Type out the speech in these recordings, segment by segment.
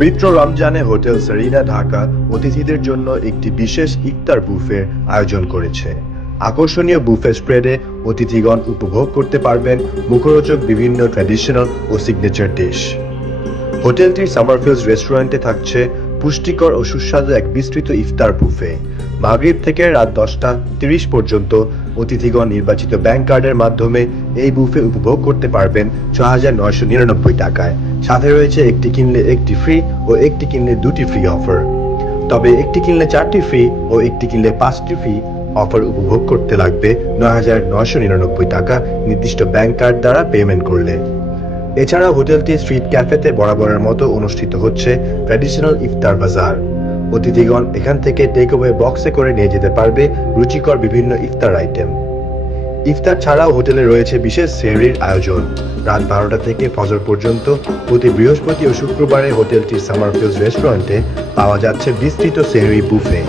পবিত্র রমজানে hotel Serena Dhaka অতিথিদের জন্য একটি বিশেষ ইফতার বুফের আয়োজন করেছে। আকর্ষণীয় বুফে স্প্রেডে অতিথিগণ উপভোগ করতে পারবেন মুখরোচক বিভিন্ন ট্র্যাডিশনাল ও সিগনেচার ডিশ। হোটেলটির সামারফিল্ডস রেস্টুরেন্টে থাকছে পুষ্টিকর ও সুস্বাদু এক বিস্তৃত ইফতার বুফে। মাগরিব থেকে রাত 10:30 পর্যন্ত অতিথিগণ নির্বাচিত ব্যাংক কার্ডের মাধ্যমে এই বুফে উপভোগ করতে পারবেন ৬,৯৯৯ টাকায়। সাথে রয়েছে একটি কিনলে একটি ফ্রি ও একটি কিনলে দুটি ফ্রি অফার। তবে একটি কিনলে 4টি ফ্রি ও একটি কিনলে 5টি ফ্রি অফার উপভোগ করতে লাগবে ৯,৯৯৯ টাকা নির্দিষ্ট ব্যাংক কার্ড দ্বারা পেমেন্ট করলে। এছাড়া হোটেলটি স্ট্রিট ক্যাফেতে বরাবরের মতো অনুষ্ঠিত হচ্ছে ট্র্যাডিশনাল ইফতার বাজার। অতিথিগণ এখান থেকে টেকঅ্যাওয়ে বক্সে করে নিয়ে যেতে পারবে রুচিকর বিভিন্ন ইফতার আইটেম। ইফতার ছাড়াও হোটেলে রয়েছে বিশেষ সেহরির আয়োজন। রাত 12টা থেকে ফজর পর্যন্ত প্রতি বৃহস্পতি ও শুক্রবারে হোটেলটির সামারফিল্ডস রেস্টুরেন্টে পাওয়া যাচ্ছে বিস্তৃত সেহরি বুফে।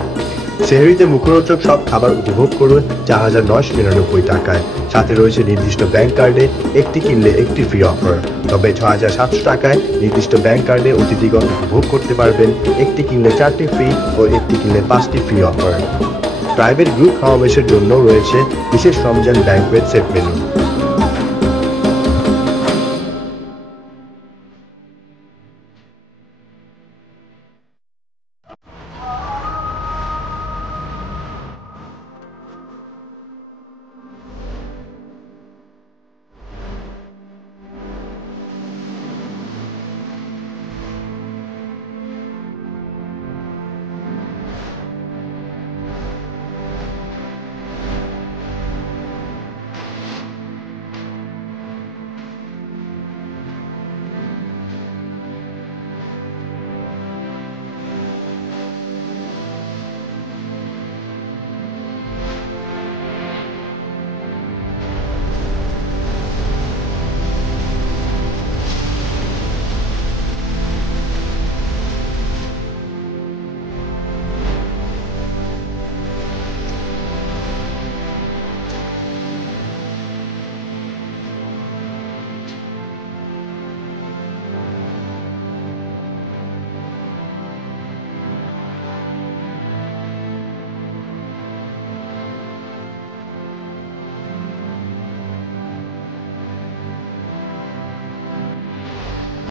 সেহরিতে মুখরোচক সব খাবার উপভোগ করুন ৪,৯৯৯ টাকায়। সাথে রয়েছে নির্দিষ্ট ব্যাংক কার্ডে একটি কিনলে একটি ফ্রি অফার। তবে ৬,৭০০ টাকায় নির্দিষ্ট ব্যাংক কার্ডে অতিথিগণ উপভোগ করতে পারবেন একটি কিনলে 4টি ফ্রি ও একটি কিনলে 5টি ফ্রি অফার। প্রাইভেট গ্রুপ সমাবেশের জন্য রয়েছে বিশেষ রমজান ব্যাংকুয়েট সেট মেনু।